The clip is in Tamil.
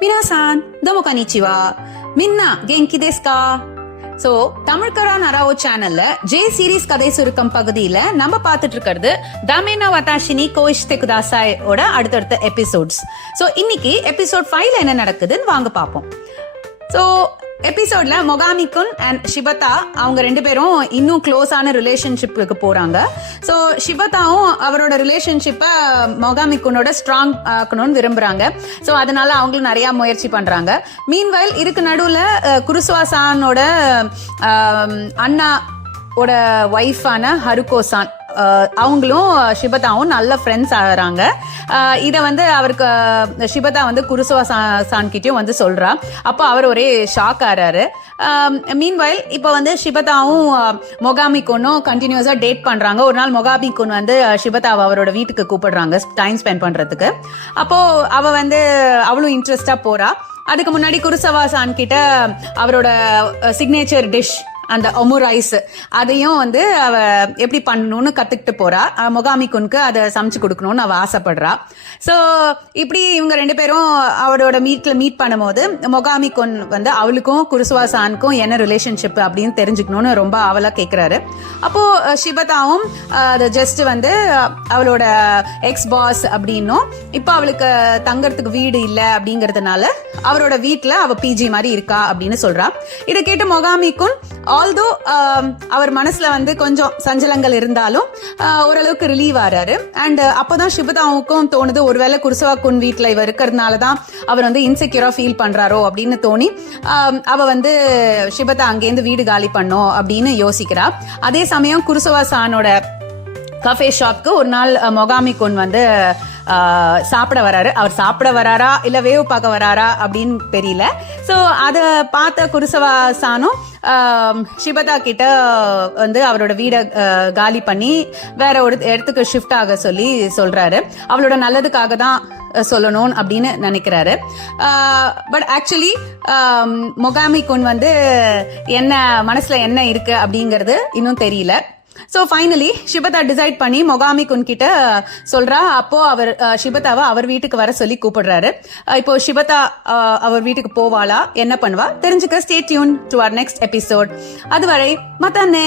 皆さん、どうもこんにちは。みんな元気ですか？சோ தமிழ்கரா நராவோ சேனல்ல ஜே சீரீஸ் கதை சுருக்கம் பகுதியில நம்ம பார்த்துட்டு இருக்கிறது தாமேனா வதாஷினி கோயிஷ்தே குதாசாய் ஓட அடுத்தடுத்த எபிசோட்ஸ். சோ இன்னைக்கு எபிசோட் 5ல என்ன நடக்குதுன்னு வாங்க பார்ப்போம். சோ எபிசோட்ல மொகாமிகுன் அண்ட் ஷிபதா அவங்க ரெண்டு பேரும் இன்னும் க்ளோஸான ரிலேஷன்ஷிப்புக்கு போறாங்க. ஸோ ஷிபதாவும் அவரோட ரிலேஷன்ஷிப்பை மொகாமிகுனோட ஸ்ட்ராங் ஆக்கணும்னு விரும்புறாங்க. ஸோ அதனால அவங்களும் நிறைய முயற்சி பண்றாங்க. மீன்வைல் இதுக்கு நடுவுல குருசுவாசானோட அண்ணாவோட ஒய்ஃபான ஹருகோசான் அவங்களும் ஷிபதாவும் நல்ல ஃப்ரெண்ட்ஸ் ஆகிறாங்க. இதை அவருக்கு ஷிபதா குருசுவா சான் கிட்டயும் சொல்றா. அப்போ அவர் ஒரே ஷாக் ஆறாரு. மீன்வைல் இப்போ ஷிபதாவும் மொகாமிகுனும் கண்டினியூஸா டேட் பண்றாங்க. ஒரு நாள் மொகாமிகுன் ஷிபதாவை அவரோட வீட்டுக்கு கூப்பிடுறாங்க டைம் ஸ்பெண்ட் பண்றதுக்கு. அப்போ அவ அவளும் இன்ட்ரெஸ்டா போறா. அதுக்கு முன்னாடி குருசுவா சான் கிட்ட அவரோட சிக்னேச்சர் டிஷ் அந்த ஒமுரைஸ் அதையும் அவ எப்படி பண்ணணும்னு கத்துக்கிட்டு போறா. மொகாமிகுனுக்கு அதை சமைச்சு கொடுக்கணும்னு அவ ஆசைப்படுறா. சோ இப்படி இவங்க ரெண்டு பேரும் அவரோட மீட் பண்ணும்போது மொகாமிகுன் அவளுக்கும் குருசுவாசானுக்கும் என்ன ரிலேஷன்ஷிப் அப்படின்னு தெரிஞ்சுக்கணும்னு ரொம்ப அவளா கேக்குறாரு. அப்போ ஷிபதாவும் அது ஜஸ்ட் அவளோட எக்ஸ் பாஸ் அப்படின்னும் இப்ப அவளுக்கு தங்கறதுக்கு வீடு இல்ல அப்படிங்கறதுனால அவரோட வீட்டுல அவ பிஜி மாதிரி இருக்கா அப்படின்னு சொல்றா. இதை கேட்டு மொகாமிகுன் ஆல்தோ அவர் மனசுல கொஞ்சம் சஞ்சலங்கள் இருந்தாலும் ஓரளவுக்கு ரிலீவ் ஆறாரு. அண்ட் அப்பதான் ஷிபதாவுக்கும் தோணுது ஒருவேளை குருசுவாக்குன் வீட்டுல இவ இருக்கிறதுனாலதான் அவர் இன்செக்யூரா ஃபீல் பண்றாரோ அப்படின்னு தோணி அவ ஷிபதா அங்கேருந்து வீடு காலி பண்ணோம் அப்படின்னு யோசிக்கிறா. அதே சமயம் குருசுவாசானோட கஃபே ஷாப்க்கு ஒரு நாள் மொகாமிகுன் சாப்பிட வராரு. அவர் சாப்பிட வராரா இல்ல வேவு பார்க்க வராரா அப்படின்னு தெரியல. சோ அத பார்த்த குருசுவாசானும் ஷிபதா கிட்ட அவரோட வீட காலி பண்ணி வேற ஒரு இடத்துக்கு ஷிஃப்ட் ஆக சொல்றாரு. அவளோட நல்லதுக்காக தான் சொல்லணும் அப்படின்னு நினைக்கிறாரு. பட் ஆக்சுவலி மொகாமிகுன் என்ன மனசுல என்ன இருக்கு அப்படிங்கறது இன்னும் தெரியல. சோ ஃபைனலி ஷிபதா டிசைட் பண்ணி மொகாமிகுன் கிட்ட சொல்றா. அப்போ அவர் ஷிபதாவை அவர் வீட்டுக்கு வர சொல்லி கூப்பிடுறாரு. இப்போ ஷிபதா அவர் வீட்டுக்கு போவாளா, என்ன பண்ணுவா தெரிஞ்சுக்க stay tuned to our next episode. அதுவரை மத்தானே.